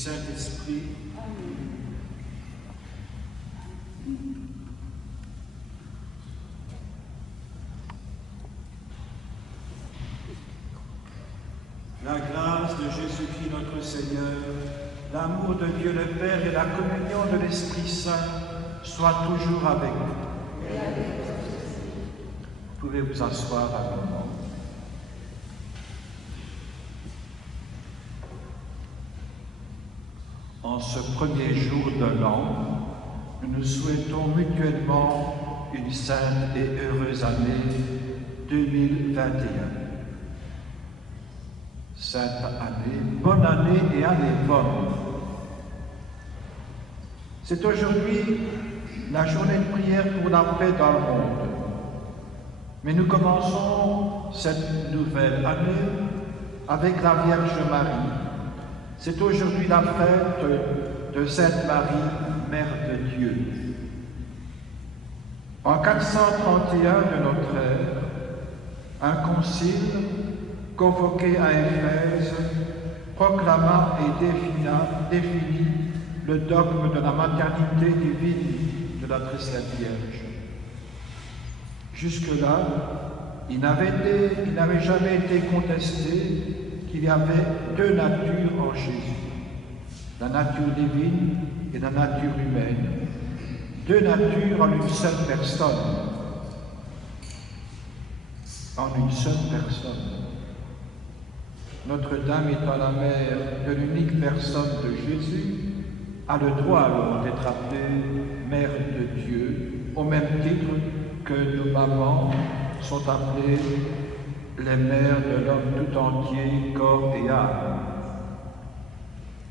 Saint-Esprit. La grâce de Jésus-Christ notre Seigneur, l'amour de Dieu le Père et la communion de l'Esprit Saint soient toujours avec vous. Vous pouvez vous asseoir à moment. En ce premier jour de l'an, nous nous souhaitons mutuellement une sainte et heureuse année 2021. Sainte année, bonne année et année bonne. C'est aujourd'hui la journée de prière pour la paix dans le monde. Mais nous commençons cette nouvelle année avec la Vierge Marie. C'est aujourd'hui la fête de Sainte Marie, Mère de Dieu. En 431 de notre ère, un concile convoqué à Éphèse proclama et définit le dogme de la maternité divine de la Très Sainte Vierge. Jusque-là, il n'avait jamais été contesté qu'il y avait deux natures en Jésus, la nature divine et la nature humaine, deux natures en une seule personne. En une seule personne. Notre-Dame étant la mère de l'unique personne de Jésus, a le droit alors d'être appelée Mère de Dieu, au même titre que nos mamans sont appelées les mères de l'homme tout entier, corps et âme.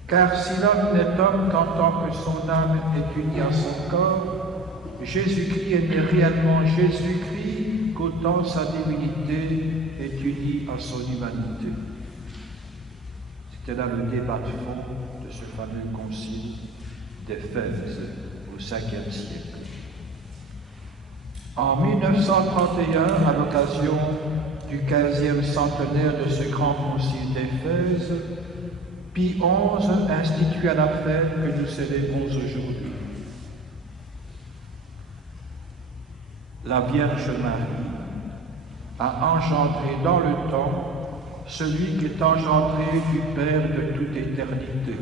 Car si l'homme n'est homme qu'en tant que son âme est unie à son corps, Jésus-Christ est né réellement Jésus-Christ qu'autant sa divinité est unie à son humanité. C'était là le débat de fond de ce fameux concile d'Éphèse au 5e siècle. En 1931, à l'occasion du 15e centenaire de ce grand concile d'Éphèse, Pie XI institua la fête que nous célébrons aujourd'hui. La Vierge Marie a engendré dans le temps celui qui est engendré du Père de toute éternité.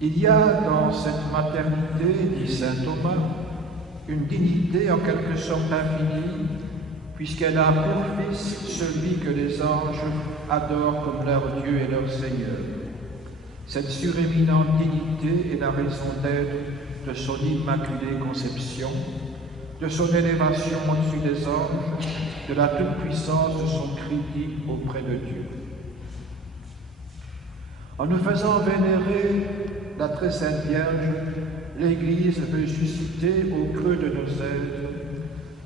Il y a dans cette maternité, dit saint Thomas, une dignité en quelque sorte infinie, puisqu'elle a pour fils celui que les anges adorent comme leur Dieu et leur Seigneur. Cette suréminente dignité est la raison d'être de son immaculée conception, de son élévation au-dessus des anges, de la toute-puissance de son crédit auprès de Dieu. En nous faisant vénérer la Très Sainte Vierge, l'Église veut susciter au creux de nos êtres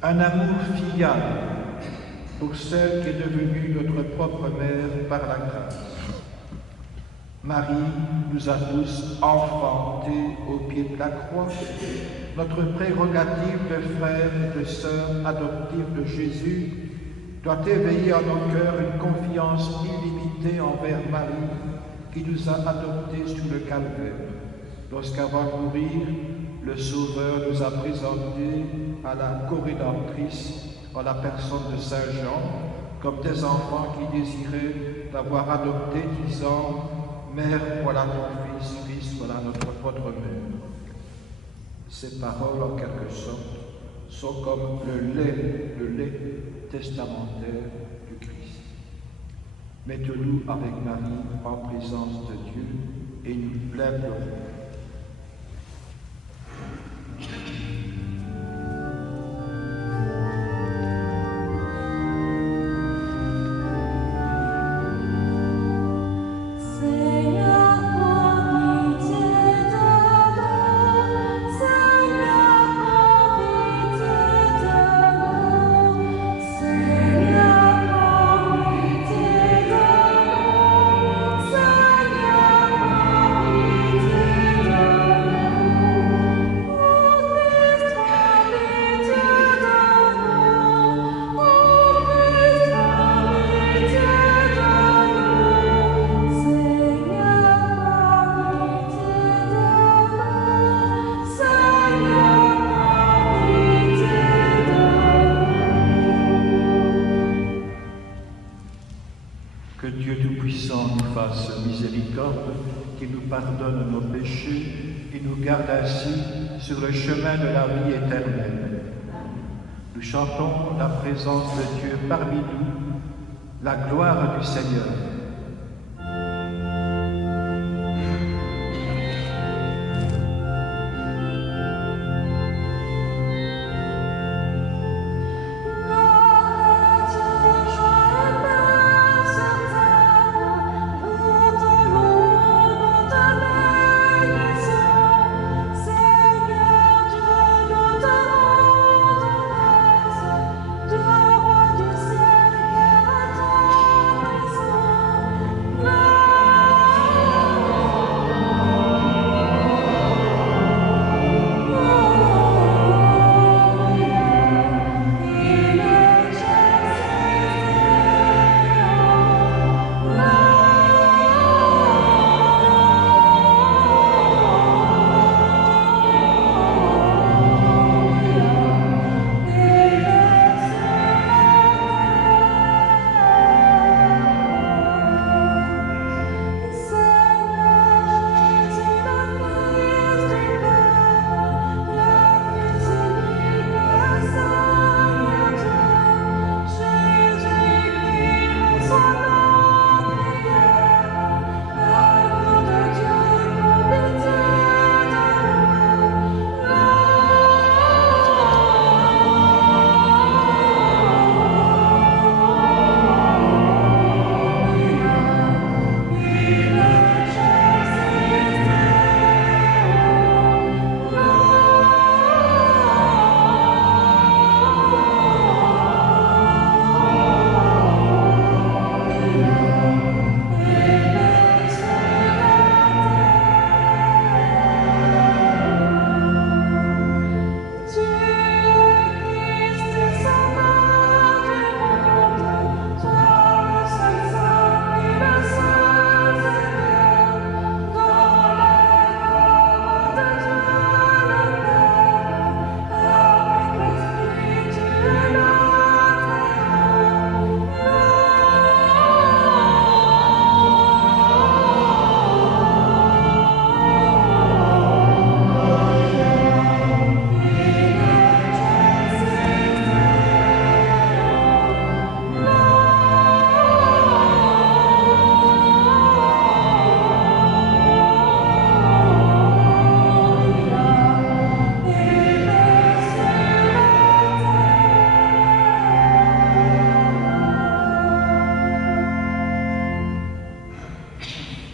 un amour filial pour celle qui est devenue notre propre mère par la grâce. Marie nous a tous enfantés au pied de la croix. Notre prérogative de frères et de sœurs adoptifs de Jésus doit éveiller en nos cœurs une confiance illimitée envers Marie qui nous a adoptés sous le calvaire, lorsqu'avant de mourir, le Sauveur nous a présentés à la co-rédemptrice en la personne de Saint Jean, comme des enfants qui désiraient l'avoir adopté, disant « Mère, voilà ton fils, fils, voilà votre mère ». Ces paroles, en quelque sorte, sont comme le lait testamentaire du Christ. Mettons-nous avec Marie en présence de Dieu et nous l'implorons. Seigneur, qui nous pardonne nos péchés et nous garde ainsi sur le chemin de la vie éternelle. Nous chantons la présence de Dieu parmi nous, la gloire du Seigneur.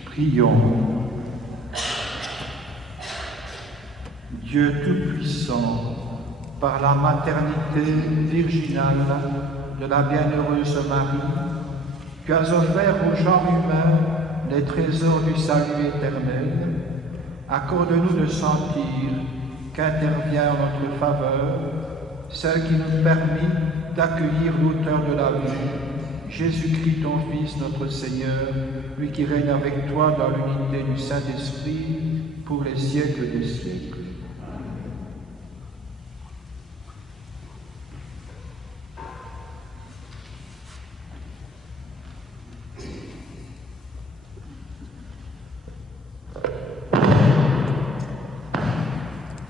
Prions. Dieu Tout-Puissant, par la maternité virginale de la bienheureuse Marie, tu as offert au genre humain les trésors du salut éternel. Accorde-nous de sentir qu'intervient en notre faveur celle qui nous permet d'accueillir l'auteur de la vie, Jésus-Christ, ton Fils, notre Seigneur, lui qui règne avec toi dans l'unité du Saint-Esprit pour les siècles des siècles.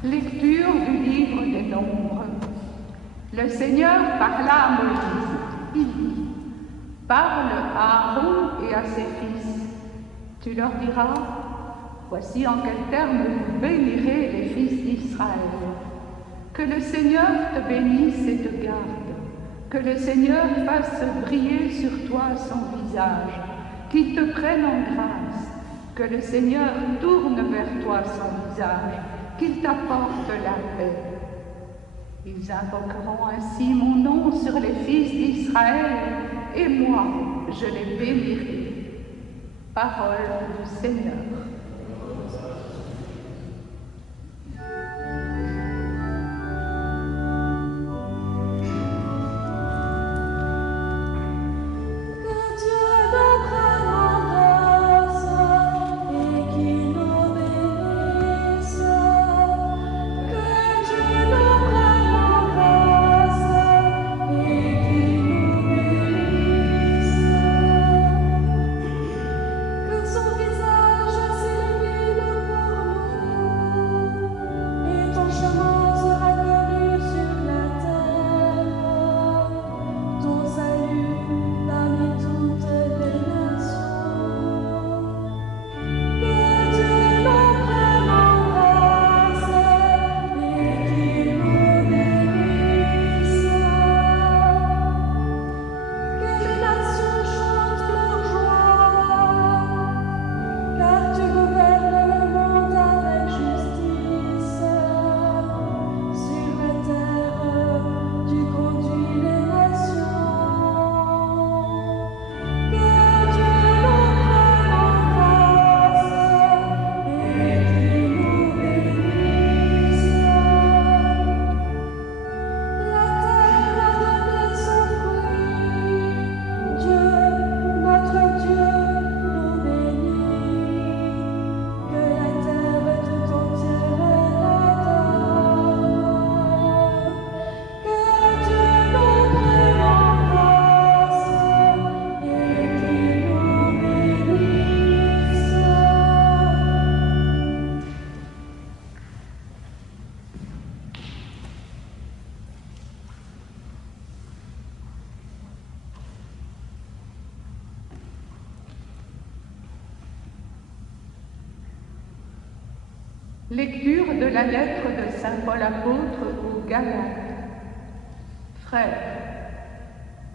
Lecture du livre des Nombres. Le Seigneur parla à Moïse. Il dit: parle à Aaron et à ses fils. Tu leur diras: voici en quels termes vous bénirez les fils d'Israël. Que le Seigneur te bénisse et te garde. Que le Seigneur fasse briller sur toi son visage, qu'il te prenne en grâce. Que le Seigneur tourne vers toi son visage, qu'il t'apporte la paix. Ils invoqueront ainsi mon nom sur les fils d'Israël, et moi, je les bénirai. Parole du Seigneur. Que son visage Lecture de la lettre de saint Paul apôtre aux Galates. Frères,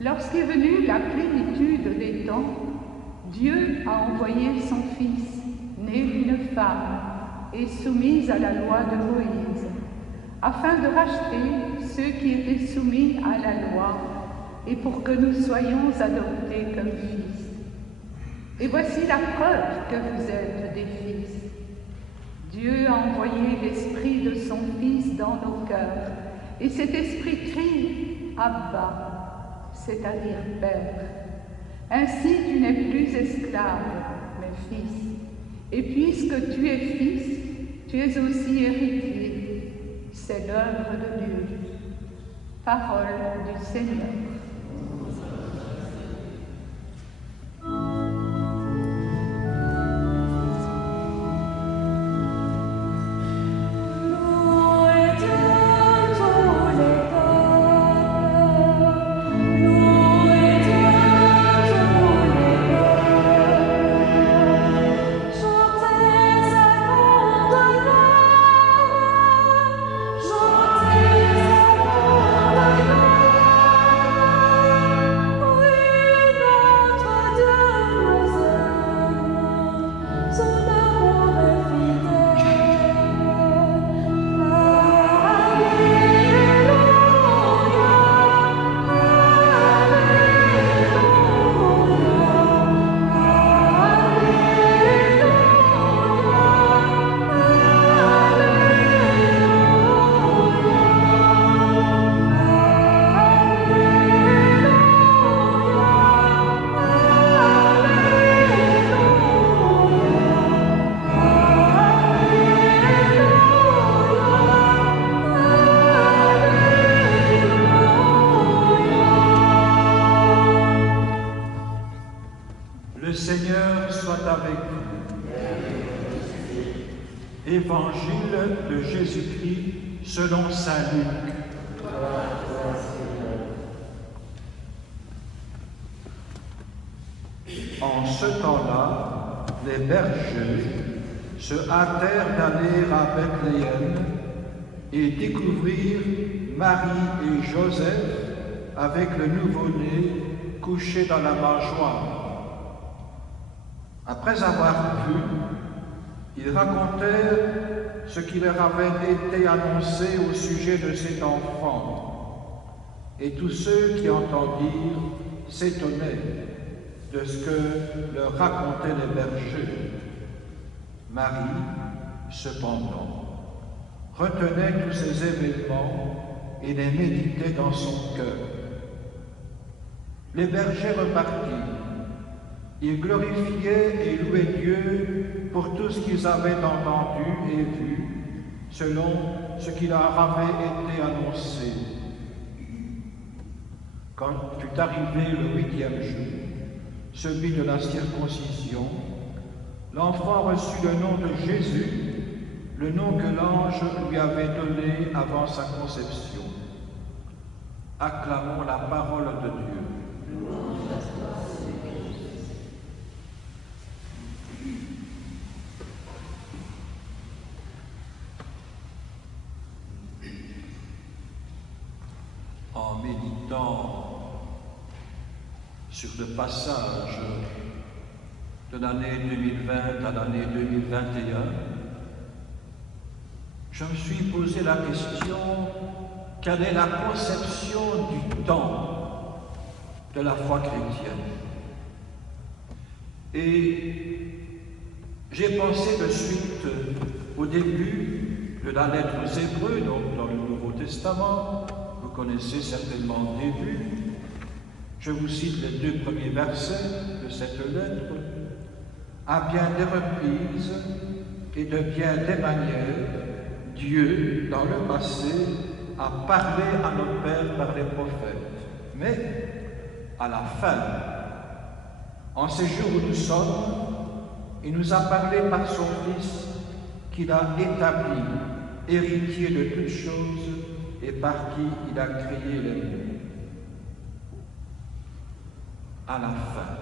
lorsqu'est venue la plénitude des temps, Dieu a envoyé son Fils, né d'une femme et soumise à la loi de Moïse, afin de racheter ceux qui étaient soumis à la loi et pour que nous soyons adoptés comme fils. Et voici la preuve que vous êtes des fils. Dieu a envoyé l'Esprit de son Fils dans nos cœurs, et cet Esprit crie « Abba », c'est-à-dire « Père ». Ainsi tu n'es plus esclave, mais fils. Et puisque tu es fils, tu es aussi héritier. C'est l'œuvre de Dieu. Parole du Seigneur. Évangile de Jésus-Christ selon saint Luc. En ce temps-là, les bergers se hâtèrent d'aller à Bethléem et découvrir Marie et Joseph avec le nouveau-né couché dans la mangeoire. Après avoir vu, ils racontèrent ce qui leur avait été annoncé au sujet de cet enfant. Et tous ceux qui entendirent s'étonnaient de ce que leur racontaient les bergers. Marie, cependant, retenait tous ces événements et les méditait dans son cœur. Les bergers repartirent. Ils glorifiaient et louaient Dieu pour tout ce qu'ils avaient entendu et vu, selon ce qui leur avait été annoncé. Quand fut arrivé le 8e jour, celui de la circoncision, l'enfant reçut le nom de Jésus, le nom que l'ange lui avait donné avant sa conception. Acclamons la parole de Dieu. En méditant sur le passage de l'année 2020 à l'année 2021, je me suis posé la question: quelle est la conception du temps de la foi chrétienne? Et j'ai pensé de suite au début de la lettre aux Hébreux, donc dans le Nouveau Testament. Vous connaissez certainement le début. Je vous cite les 2 premiers versets de cette lettre. À bien des reprises et de bien des manières, Dieu, dans le passé, a parlé à nos pères par les prophètes. Mais, à la fin, en ces jours où nous sommes, il nous a parlé par son Fils, qu'il a établi, héritier de toutes choses, et par qui il a créé les mondes. À la fin,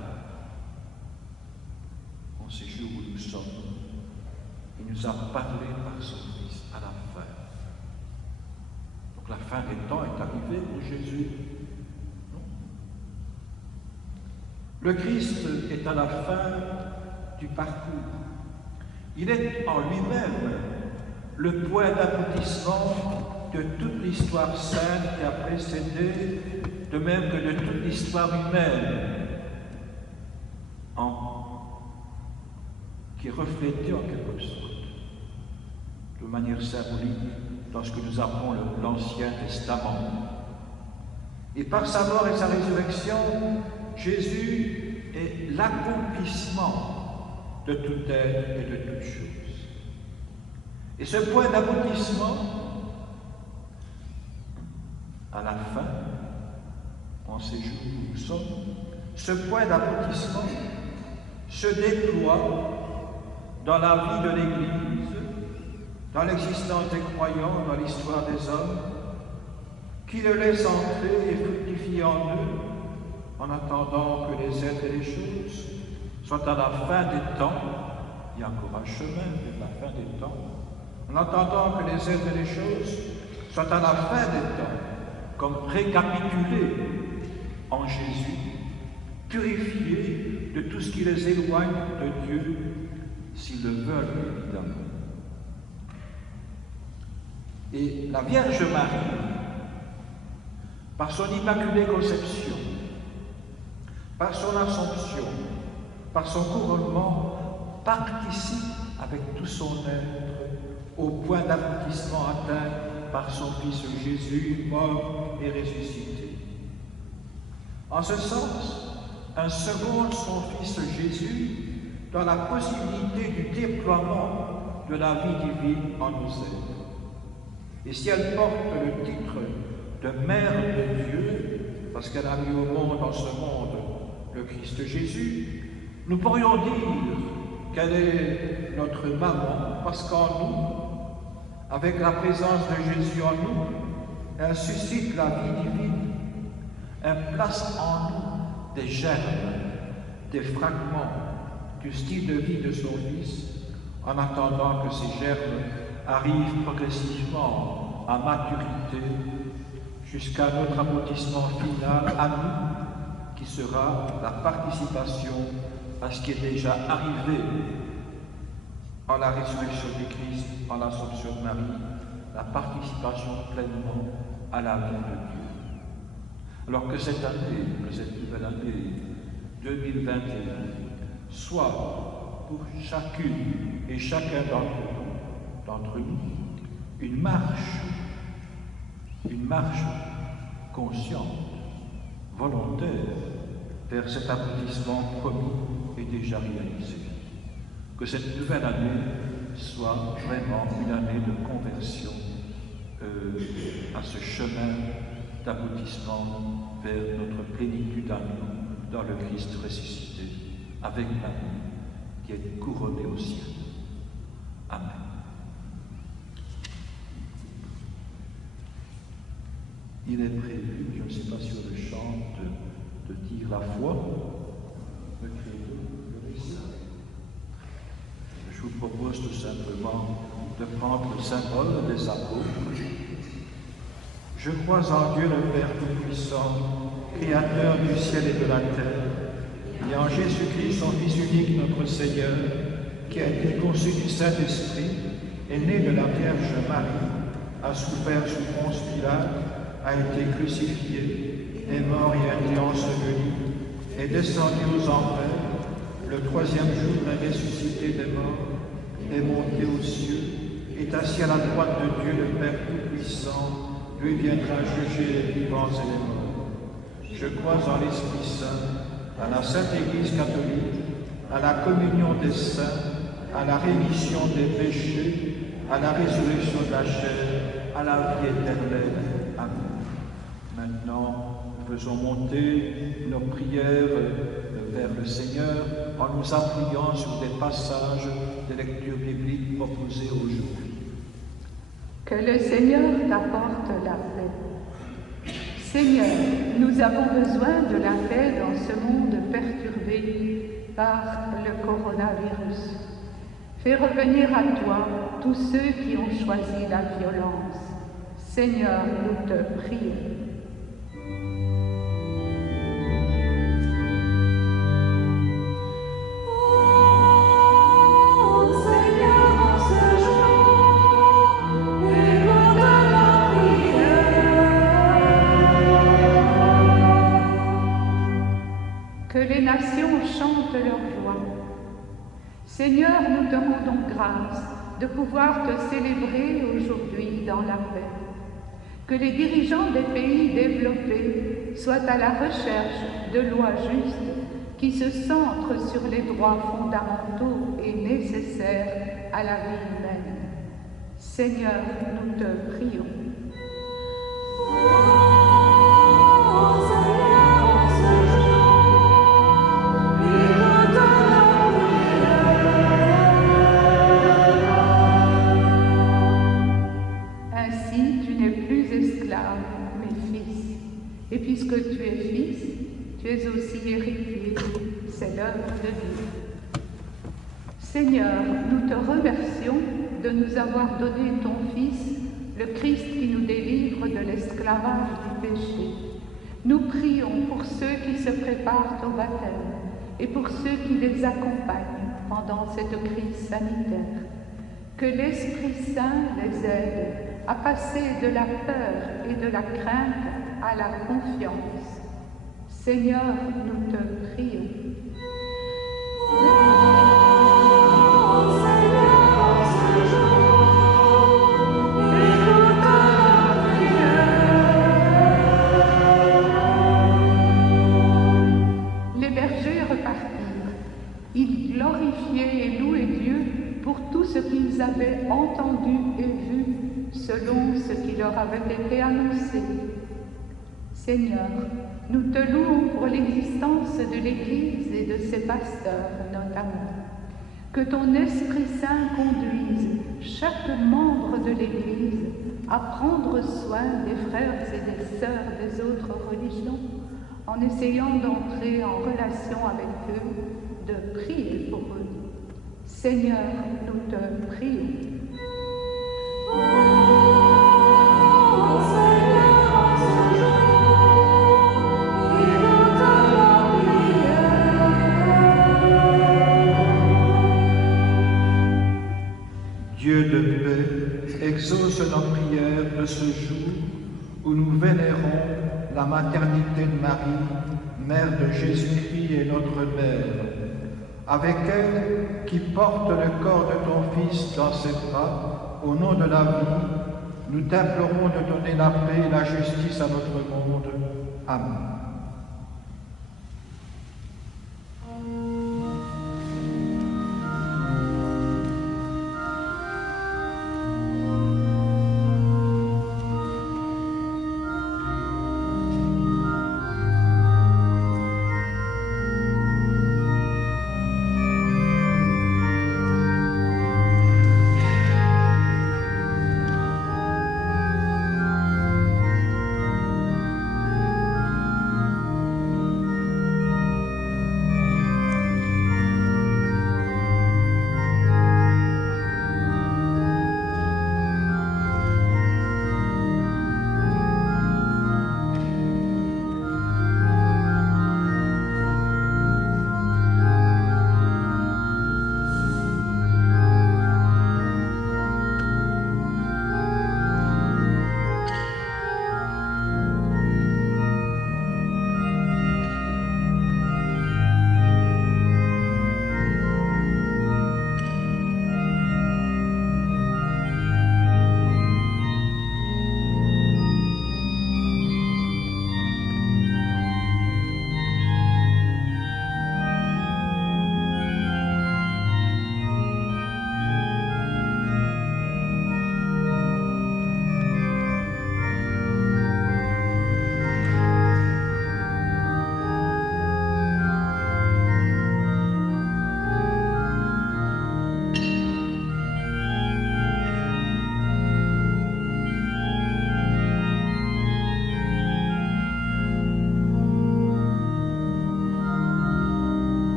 en ces jours où nous sommes, Il nous a parlé par son Fils à la fin. Donc la fin des temps est arrivée pour Jésus. Non. Le Christ est à la fin du parcours. Il est en lui-même le point d'aboutissement de toute l'histoire sainte qui a précédé, de même que de toute l'histoire humaine, qui est reflétée en quelque sorte, de manière symbolique, dans ce que nous appelons l'Ancien Testament. Et par sa mort et sa résurrection, Jésus est l'accomplissement de tout être et de toute chose. Et ce point d'aboutissement, à la fin, en ces jours où nous sommes, ce point d'aboutissement se déploie dans la vie de l'Église, dans l'existence des croyants, dans l'histoire des hommes, qui le laissent entrer et fructifier en eux, en attendant que les êtres et les choses soient à la fin des temps. Il y a encore un chemin vers la fin des temps. En attendant que les êtres et les choses soient à la fin des temps, comme récapitulés en Jésus, purifiés de tout ce qui les éloigne de Dieu, s'ils le veulent, évidemment. Et la Vierge Marie, par son Immaculée Conception, par son Assomption, par son couronnement, participe avec tout son être au point d'aboutissement atteint par son Fils Jésus, mort et ressuscité. En ce sens, un second son Fils Jésus dans la possibilité du déploiement de la vie divine en nous êtres. Et si elle porte le titre de Mère de Dieu, parce qu'elle a mis au monde, dans ce monde, le Christ Jésus, nous pourrions dire qu'elle est notre maman, parce qu'en nous, avec la présence de Jésus en nous, elle suscite la vie divine. Elle place en nous des germes, des fragments du style de vie de son Fils, en attendant que ces germes arrivent progressivement à maturité jusqu'à notre aboutissement final à nous, qui sera la participation à ce qui est déjà arrivé en la résurrection du Christ, en l'Assomption de Marie, la participation pleinement à la vie de Dieu. Alors que cette année, que cette nouvelle année 2021, soit pour chacune et chacun d'entre nous, une marche consciente, volontaire, vers cet aboutissement promis et déjà réalisé. Que cette nouvelle année soit vraiment une année de conversion à ce chemin d'aboutissement vers notre plénitude à nous dans le Christ ressuscité, avec Marie qui est couronnée au ciel. Amen. Il est prévu, je ne sais pas si on le chante, de dire la foi, le credo, le récit. Je vous propose tout simplement de prendre le symbole des apôtres. Je crois en Dieu le Père Tout-Puissant, Créateur du ciel et de la terre, et en Jésus-Christ, son Fils unique, notre Seigneur, qui a été conçu du Saint-Esprit, est né de la Vierge Marie, a souffert sous Ponce Pilate, a été crucifié, est mort et a été enseveli, est descendu aux enfers, le troisième jour est ressuscité des morts, est monté aux cieux, est assis à la droite de Dieu le Père Tout-Puissant, lui viendra juger les vivants et les morts. Je crois en l'Esprit Saint, à la Sainte Église catholique, à la communion des saints, à la rémission des péchés, à la résurrection de la chair, à la vie éternelle. Amen. Maintenant, faisons monter nos prières vers le Seigneur en nous appuyant sur des passages de lecture biblique proposés aujourd'hui. Que le Seigneur t'apporte la paix. Seigneur, nous avons besoin de la paix dans ce monde perturbé par le coronavirus. Fais revenir à toi tous ceux qui ont choisi la violence. Seigneur, nous te prions. Que les nations chantent leur joie. Seigneur, nous te rendons grâce de pouvoir te célébrer aujourd'hui dans la paix. Que les dirigeants des pays développés soient à la recherche de lois justes qui se centrent sur les droits fondamentaux et nécessaires à la vie humaine. Seigneur, nous te prions. Et puisque tu es fils, tu es aussi héritier, c'est l'œuvre de Dieu. Seigneur, nous te remercions de nous avoir donné ton Fils, le Christ qui nous délivre de l'esclavage du péché. Nous prions pour ceux qui se préparent au baptême et pour ceux qui les accompagnent pendant cette crise sanitaire. Que l'Esprit Saint les aide à passer de la peur et de la crainte à la confiance. Seigneur, nous te prions. Les bergers repartirent. Ils glorifiaient et louaient Dieu pour tout ce qu'ils avaient entendu et vu, selon ce qui leur avait été annoncé. Seigneur, nous te louons pour l'existence de l'Église et de ses pasteurs notamment. Que ton Esprit Saint conduise chaque membre de l'Église à prendre soin des frères et des sœurs des autres religions, en essayant d'entrer en relation avec eux, de prier pour eux. Seigneur, nous te prions. Dieu de paix, exauce nos prières de ce jour où nous vénérons la maternité de Marie, Mère de Jésus-Christ et notre Mère. Avec elle, qui porte le corps de ton Fils dans ses bras, au nom de la vie, nous t'implorons de donner la paix et la justice à notre monde. Amen.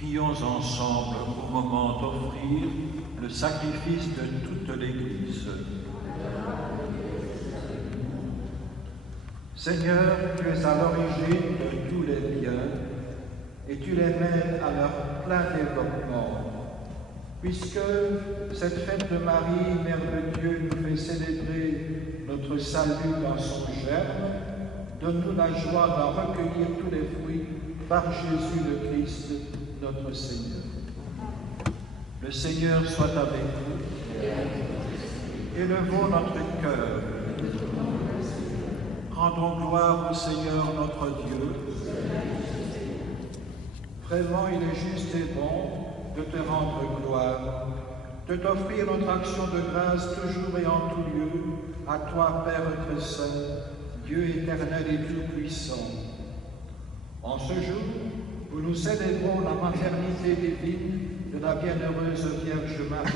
Prions ensemble au moment d'offrir le sacrifice de toute l'Église. Seigneur, tu es à l'origine de tous les biens et tu les mènes à leur plein développement. Puisque cette fête de Marie, Mère de Dieu, nous fait célébrer notre salut dans son germe, donne-nous la joie d'en recueillir tous les fruits par Jésus le Christ, notre Seigneur. Le Seigneur soit avec vous. Élevons notre cœur. Rendons gloire au Seigneur notre Dieu. Vraiment, il est juste et bon de te rendre gloire, de t'offrir notre action de grâce toujours et en tout lieu, à toi, Père très saint, Dieu éternel et tout-puissant. En ce jour où nous célébrons la maternité divine de la bienheureuse Vierge Marie,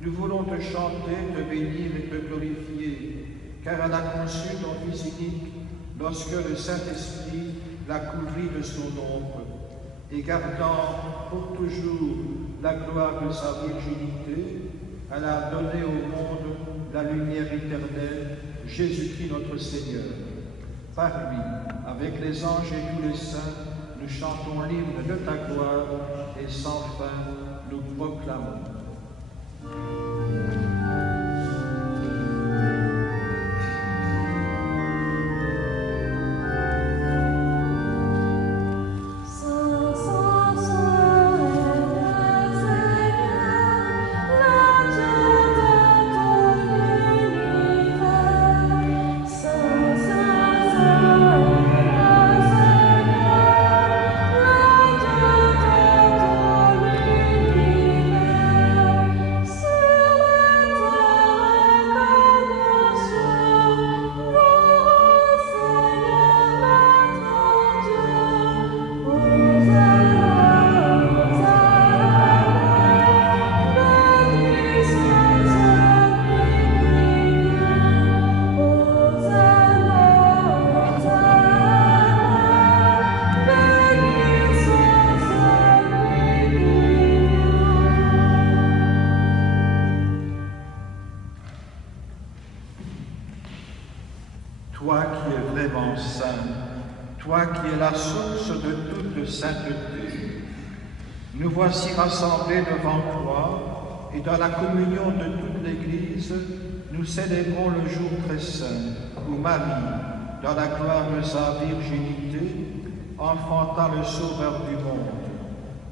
nous voulons te chanter, te bénir et te glorifier, car elle a conçu ton Fils unique lorsque le Saint-Esprit l'a couvri de son ombre, et gardant pour toujours la gloire de sa virginité, elle a donné au monde la lumière éternelle, Jésus-Christ notre Seigneur. Par lui, avec les anges et tous les saints, nous chantons l'hymne de ta gloire et sans fin nous proclamons. Toi qui es vraiment saint, toi qui es la source de toute sainteté, nous voici rassemblés devant toi et dans la communion de toute l'Église, nous célébrons le jour très saint où Marie, dans la gloire de sa virginité, enfanta le Sauveur du monde.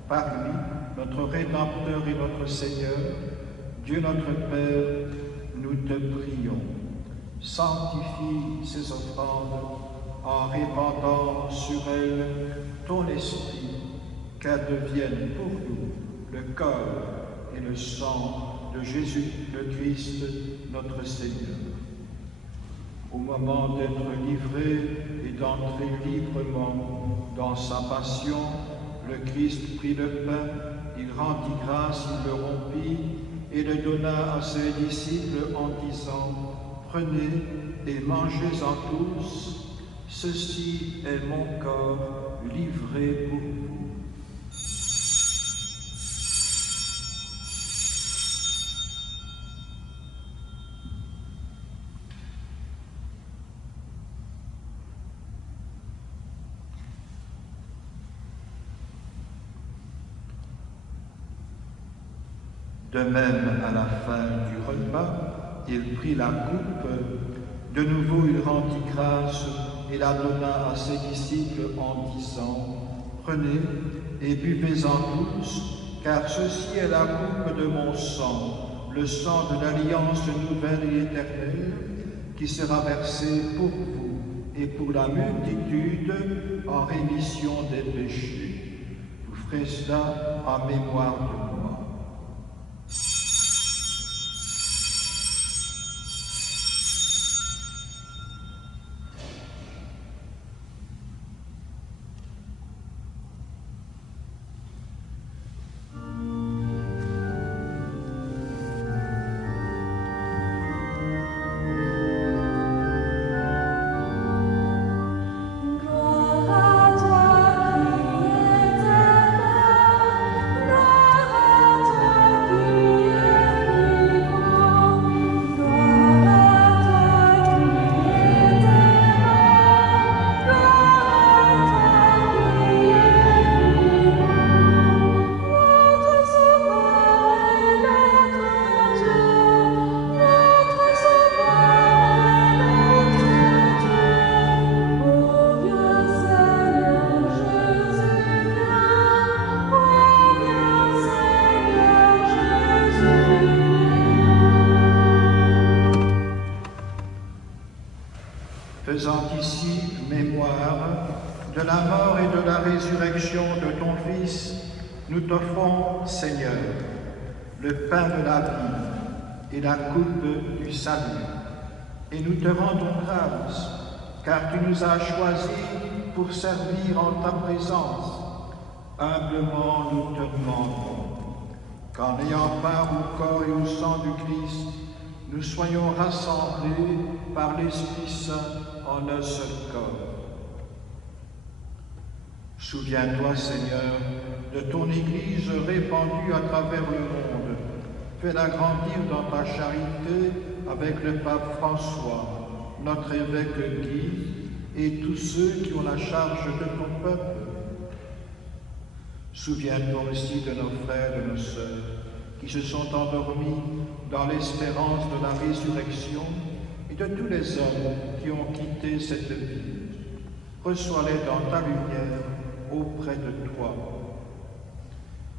Par lui, notre Rédempteur et notre Seigneur, Dieu notre Père, nous te prions. Sanctifie ces offrandes en répandant sur elles ton esprit, qu'elles deviennent pour nous le corps et le sang de Jésus le Christ, notre Seigneur. Au moment d'être livré et d'entrer librement dans sa passion, le Christ prit le pain, il rendit grâce, il le rompit et le donna à ses disciples en disant: prenez et mangez-en tous, ceci est mon corps livré pour vous. De même, à la fin du repas, il prit la coupe, de nouveau il rendit grâce et la donna à ses disciples en disant: prenez et buvez-en tous, car ceci est la coupe de mon sang, le sang de l'alliance nouvelle et éternelle, qui sera versé pour vous et pour la multitude en rémission des péchés. Vous ferez cela en mémoire de moi. Gloire à toi qui éternel. faisant ici mémoire de la mort et de la résurrection de ton Fils, nous t'offrons, Seigneur, le pain de la vie et la coupe du salut. Et nous te rendons grâce, car tu nous as choisis pour servir en ta présence. Humblement nous te demandons qu'en ayant part au corps et au sang du Christ, nous soyons rassemblés par l'Esprit Saint en un seul corps. Souviens-toi, Seigneur, de ton Église répandue à travers le monde. Fais-la grandir dans ta charité avec le pape François, notre évêque Guy et tous ceux qui ont la charge de ton peuple. Souviens-toi aussi de nos frères et de nos sœurs qui se sont endormis dans l'espérance de la résurrection et de tous les hommes qui ont quitté cette vie. Reçois-les dans ta lumière auprès de toi.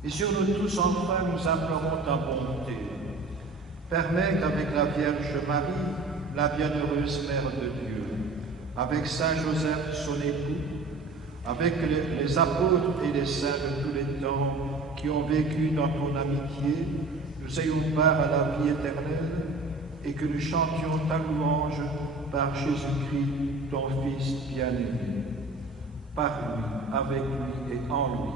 Et sur nous tous, enfin, nous implorons ta bonté. Permets qu'avec la Vierge Marie, la bienheureuse Mère de Dieu, avec Saint Joseph, son époux, avec les apôtres et les saints de tous les temps qui ont vécu dans ton amitié, nous ayons part à la vie éternelle et que nous chantions ta louange par Jésus-Christ, ton Fils bien-aimé. Par lui, avec lui et en lui,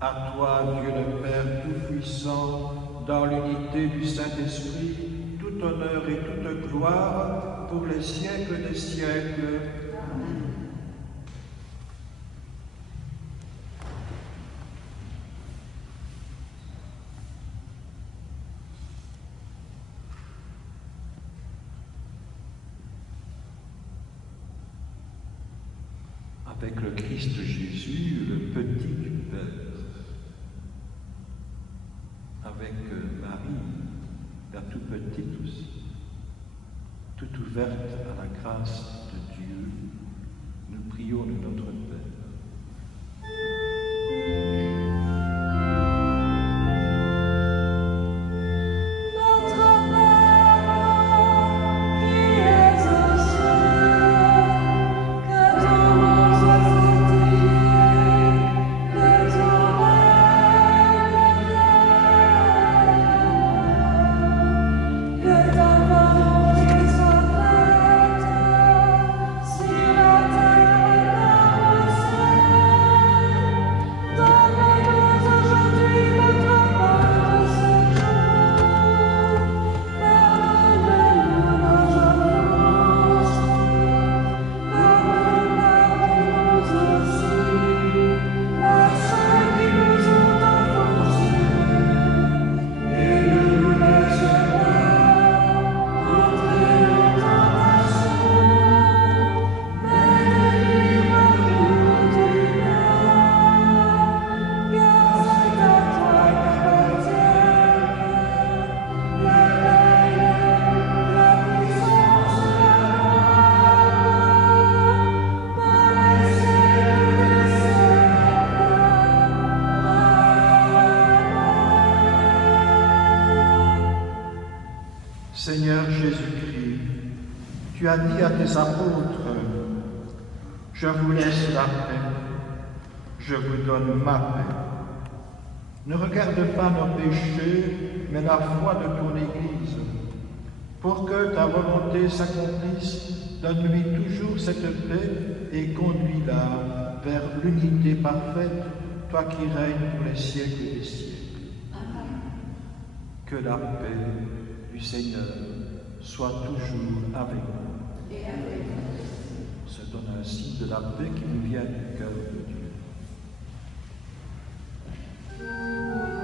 à toi, Dieu le Père Tout-Puissant, dans l'unité du Saint-Esprit, tout honneur et toute gloire pour les siècles des siècles. Amen. Avec le Christ Jésus, le petit du Père, avec Marie, la tout petite aussi, toute ouverte à la grâce de Dieu, nous prions de notre Père. Seigneur Jésus-Christ, tu as dit à tes apôtres, « Je vous laisse la paix, je vous donne ma paix. Ne regarde pas nos péchés, mais la foi de ton Église. Pour que ta volonté s'accomplisse, donne-lui toujours cette paix et conduis-la vers l'unité parfaite, toi qui règnes pour les siècles des siècles. Que la paix du Seigneur soit toujours avec nous. Et avec nous. Se donne ainsi de la paix qui nous vient du cœur de Dieu. Amen.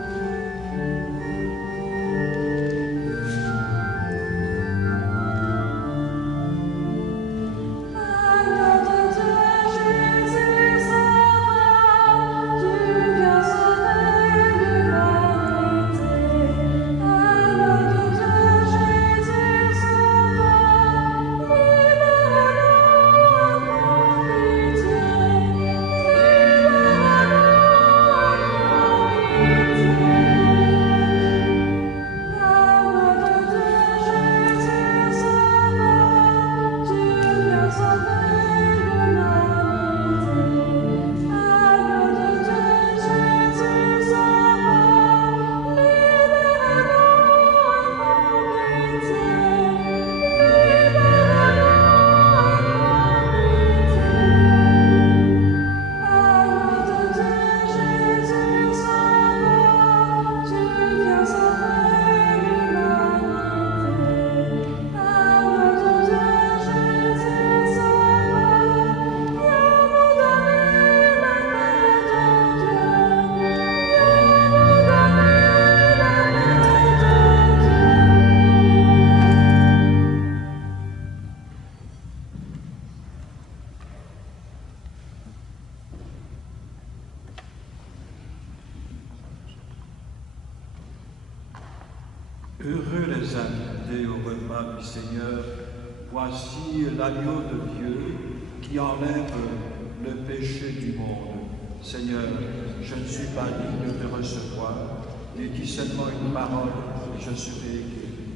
Heureux les invités au repas du Seigneur. Voici l'agneau de Dieu qui enlève le péché du monde. Seigneur, je ne suis pas digne de te recevoir, mais dis seulement une parole et je serai guéri.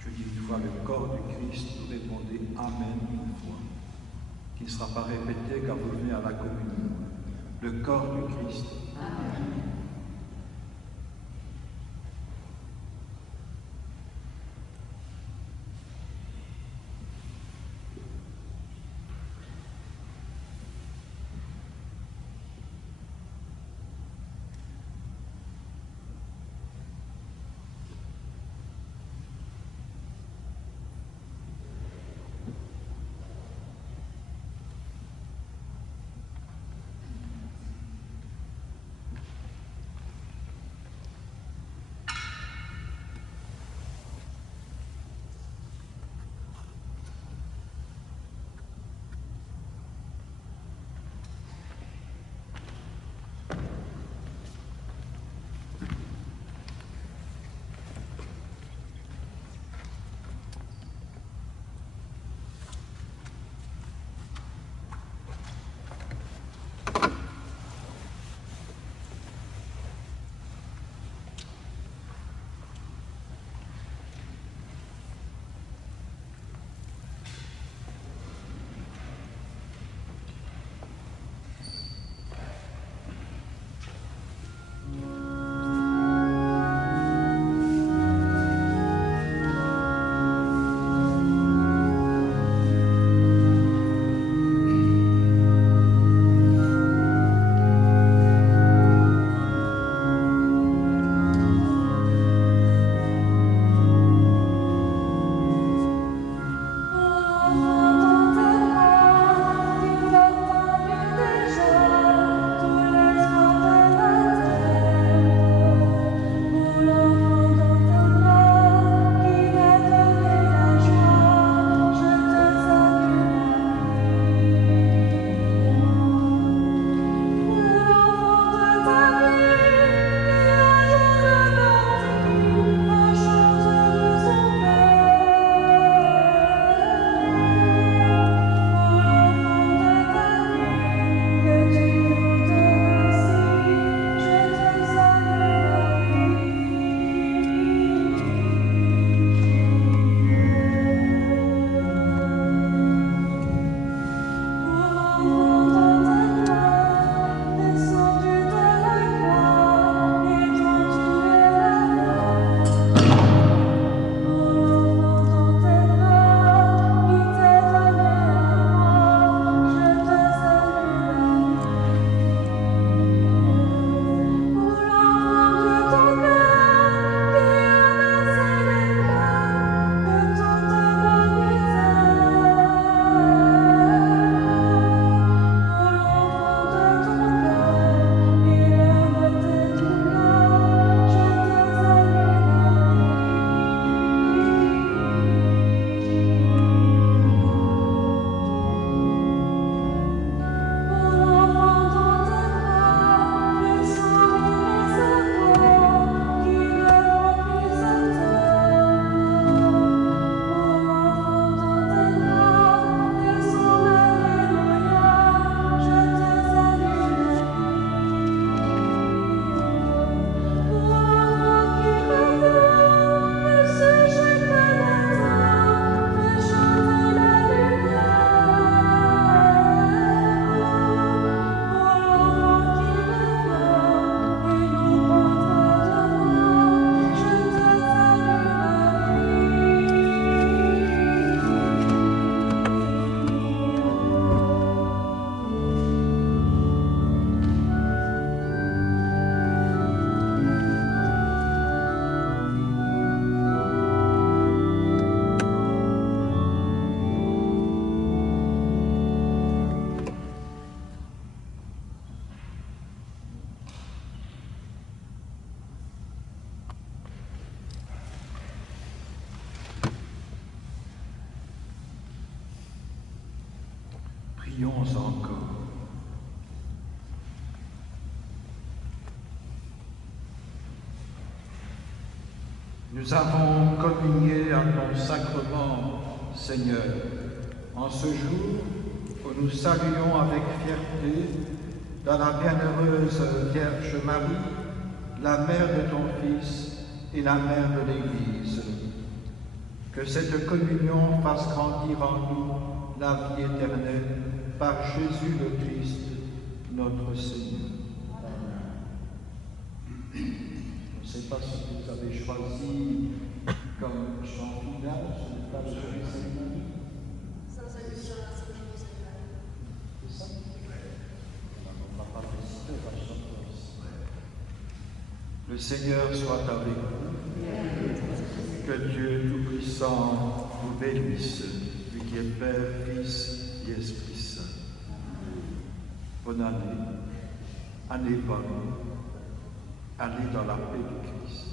Je dis une fois le corps du Christ, vous répondez Amen une fois, qui ne sera pas répété quand vous venez à la communion. Le corps du Christ. Amen. Prions encore. Nous avons communié à ton sacrement, Seigneur, en ce jour où nous saluons avec fierté dans la bienheureuse Vierge Marie, la mère de ton Fils et la mère de l'Église. Que cette communion fasse grandir en nous la vie éternelle par Jésus le Christ, notre Seigneur. Je ne sais pas si vous avez choisi comme chant final, ce n'est pas le Jésus Marie. C'est ça? On va pas réciter, on va chanter aussi. Le Seigneur soit avec vous. Que Dieu Tout-Puissant vous bénisse, lui qui est Père, Fils et Esprit Saint. Bonne année, année bonne, allez dans la paix du Christ.